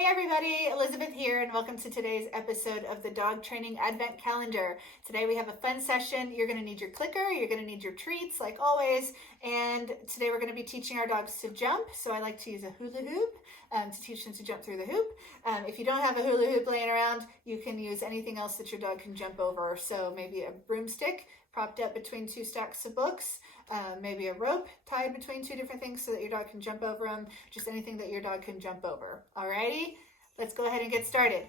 Hey everybody, Elizabeth here, and welcome to today's episode of the Dog Training Advent Calendar. Today we have a fun session. You're going to need your clicker, you're going to need your treats like always, and today we're going to be teaching our dogs to jump. So I like to use a hula hoop to teach them to jump through the hoop. If you don't have a hula hoop laying around, you can use anything else that your dog can jump over. So maybe a broomstick propped up between two stacks of books, maybe a rope tied between two different things so that your dog can jump over them, just anything that your dog can jump over. Alrighty, let's go ahead and get started.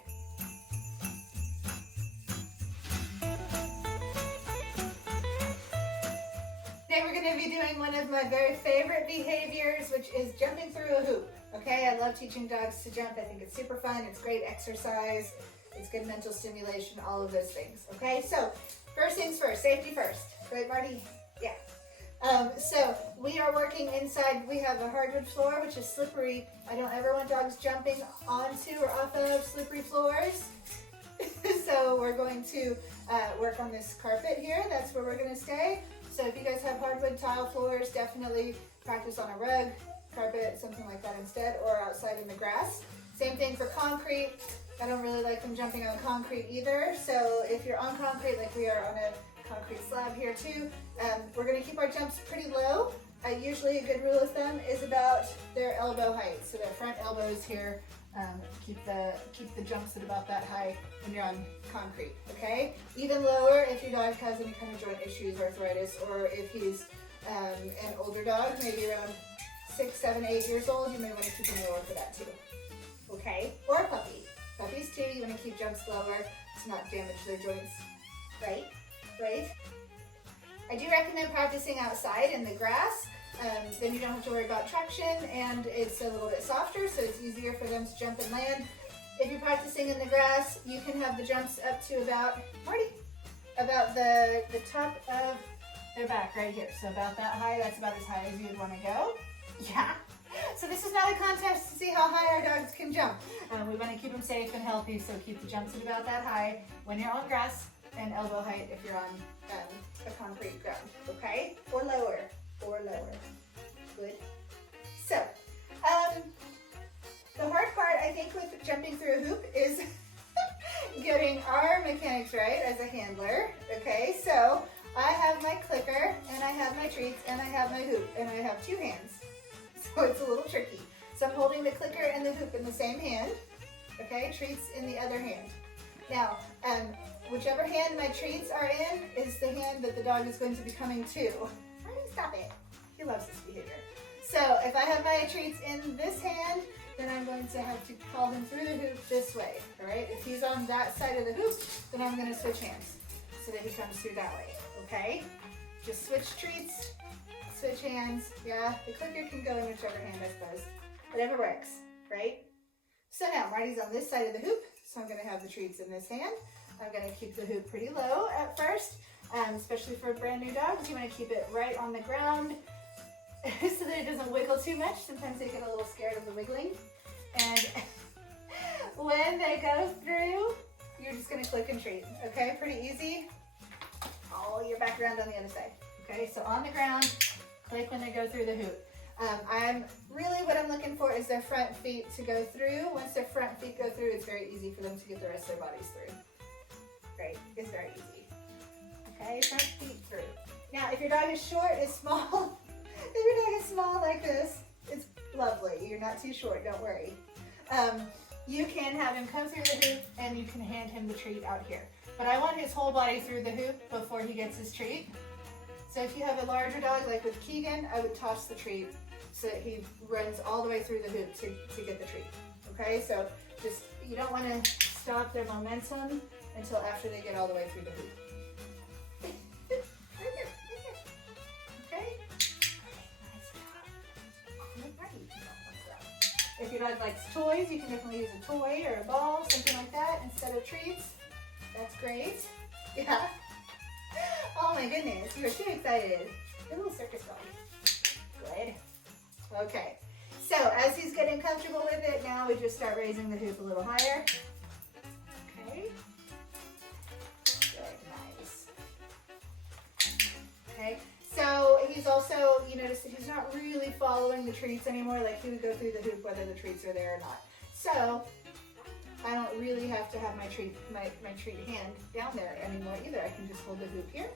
Today we're going to be doing one of my very favorite behaviors, which is jumping through a hoop. Okay, I love teaching dogs to jump. I think it's super fun, it's great exercise, it's good mental stimulation, all of those things. Okay, so first things first, safety first. Right, Marty? Yeah. So we are working inside. We have a hardwood floor, which is slippery. I don't ever want dogs jumping onto or off of slippery floors. So we're going to work on this carpet here. That's where we're going to stay. So if you guys have hardwood tile floors, definitely practice on a rug, carpet, something like that instead, or outside in the grass. Same thing for concrete. I don't really like them jumping on concrete either. So if you're on concrete, like we are on a concrete slab here too, we're going to keep our jumps pretty low. Usually a good rule of thumb is about their elbow height. So their front elbows here, keep the jumps at about that high when you're on concrete, okay? Even lower if your dog has any kind of joint issues, arthritis, or if he's an older dog, maybe around 6, 7, 8 years old, you may want to keep him lower for that too, okay? Or a puppy. Puppies too, you want to keep jumps lower to not damage their joints, right? Right? I do recommend practicing outside in the grass. Then you don't have to worry about traction, and it's a little bit softer, so it's easier for them to jump and land. If you're practicing in the grass, you can have the jumps up to about, Marty, about the top of their back right here. So about that high, that's about as high as you would want to go. Yeah. So this is not a contest to see how high our dogs can jump. We want to keep them safe and healthy, so keep the jumps at about that high when you're on grass, and elbow height if you're on a concrete ground, okay? Or lower. Good. So, the hard part, I think, with jumping through a hoop is getting our mechanics right as a handler, okay? So, I have my clicker, and I have my treats, and I have my hoop, and I have two hands. So, it's a little tricky. So, I'm holding the clicker and the hoop in the same hand, okay? Treats in the other hand. Now, whichever hand my treats are in is the hand that the dog is going to be coming to. Marty, stop it. He loves this behavior. So if I have my treats in this hand, then I'm going to have to call him through the hoop this way, all right? If he's on that side of the hoop, then I'm going to switch hands so that he comes through that way, okay? Just switch treats, switch hands. Yeah, the clicker can go in whichever hand, I suppose. Whatever works, right? So now Marty's on this side of the hoop, so I'm going to have the treats in this hand. I'm going to keep the hoop pretty low at first, especially for brand new dogs. You want to keep it right on the ground so that it doesn't wiggle too much. Sometimes they get a little scared of the wiggling. And when they go through, you're just going to click and treat, okay? Pretty easy. Oh, you're back around on the other side. Okay, so on the ground, click when they go through the hoop. What I'm looking for is their front feet to go through. Once their front feet go through, it's very easy for them to get the rest of their bodies through. Great, it's very easy. Okay, front feet through. Now, if your dog is short, is small, if your dog is small like this, it's lovely. You're not too short, don't worry. You can have him come through the hoop and you can hand him the treat out here. But I want his whole body through the hoop before he gets his treat. So if you have a larger dog, like with Keegan, I would toss the treat so that he runs all the way through the hoop to get the treat. Okay, so just, you don't want to stop their momentum until after they get all the way through the hoop. Right here. Okay? If your dog likes toys, you can definitely use a toy or a ball, something like that, instead of treats. That's great. Yeah. Oh my goodness, you are too excited. You're a little circus dog. Good. Okay. So as he's getting comfortable with it, now we just start raising the hoop a little higher. Okay. Good, nice. Okay. So he's also, you notice that he's not really following the treats anymore, like he would go through the hoop whether the treats are there or not. So I don't really have to have my treat hand down there anymore either. I can just hold the hoop here.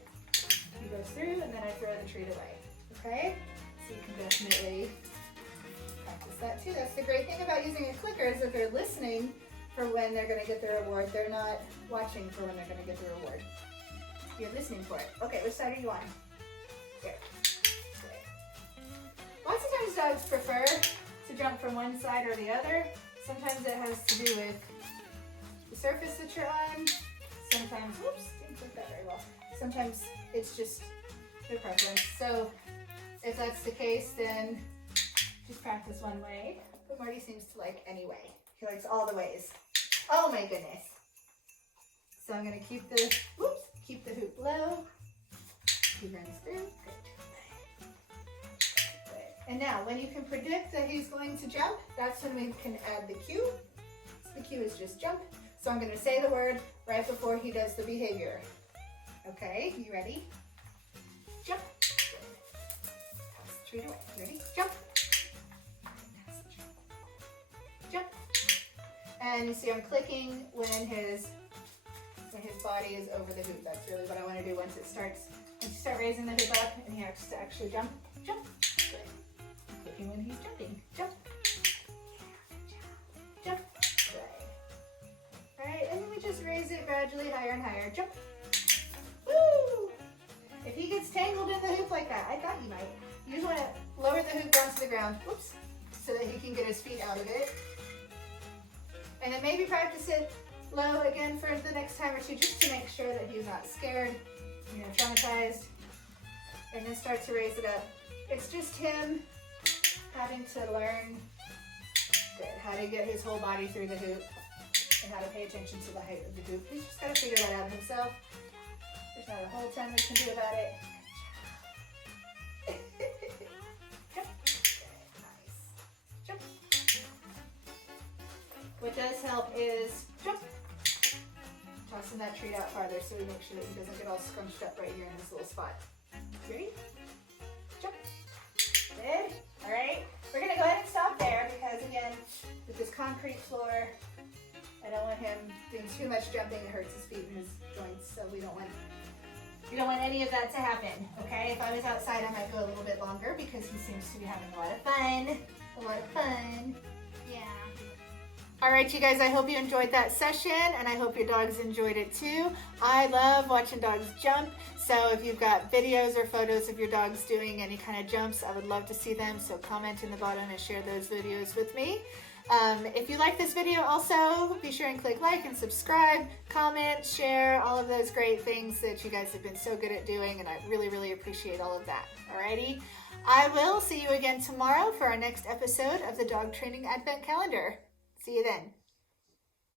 He goes through and then I throw the treat away. Okay? So you can definitely practice that too. That's the great thing about using a clicker is that they're listening for when they're going to get the reward. They're not watching for when they're going to get the reward. You're listening for it. Okay, which side are you on? Here. Lots of times dogs prefer to jump from one side or the other. Sometimes it has to do with the surface that you're on. Sometimes, whoops, didn't click that very well. Sometimes it's just their preference. So if that's the case, then just practice one way. But Marty seems to like any way. He likes all the ways. Oh my goodness. So I'm gonna keep the hoop low. He runs through, good. And now when you can predict that he's going to jump, that's when we can add the cue. So the cue is just jump. So I'm gonna say the word right before he does the behavior. Okay, you ready? Jump. Pass the treat away. Ready? Jump. Pass the treat. Jump. And you see I'm clicking when his body is over the hoop. That's really what I want to do once it starts. Once you start raising the hoop up and he has to actually jump. Jump. Good. I'm clicking when he's jumping. Jump. Jump. Good. Alright, and then we just raise it gradually higher and higher. Jump. Woo! If he gets tangled in the hoop like that, I thought you might. You just want to lower the hoop down to the ground. Whoops. So that he can get his feet out of it. And then maybe practice it low again for the next time or two, just to make sure that he's not scared, traumatized. And then start to raise it up. It's just him having to learn how to get his whole body through the hoop and how to pay attention to the height of the hoop. He's just got to figure that out himself. There's not a whole ton we can do about it. Jump. Nice. Jump. What does help is jump. Tossing that treat out farther so we make sure that he doesn't get all scrunched up right here in this little spot. Ready? Jump. Good. All right. We're going to go ahead and stop there because, again, with this concrete floor, I don't want him doing too much jumping. It hurts his feet and his joints, so we don't want any of that to happen, okay? If I was outside, I might go a little bit longer because he seems to be having a lot of fun. A lot of fun. Yeah. All right, you guys, I hope you enjoyed that session, and I hope your dogs enjoyed it too. I love watching dogs jump, so if you've got videos or photos of your dogs doing any kind of jumps, I would love to see them, so comment in the bottom and share those videos with me. If you like this video also, be sure and click like and subscribe, comment, share, all of those great things that you guys have been so good at doing, and I really, really appreciate all of that. Alrighty, I will see you again tomorrow for our next episode of the Dog Training Advent Calendar. See you then.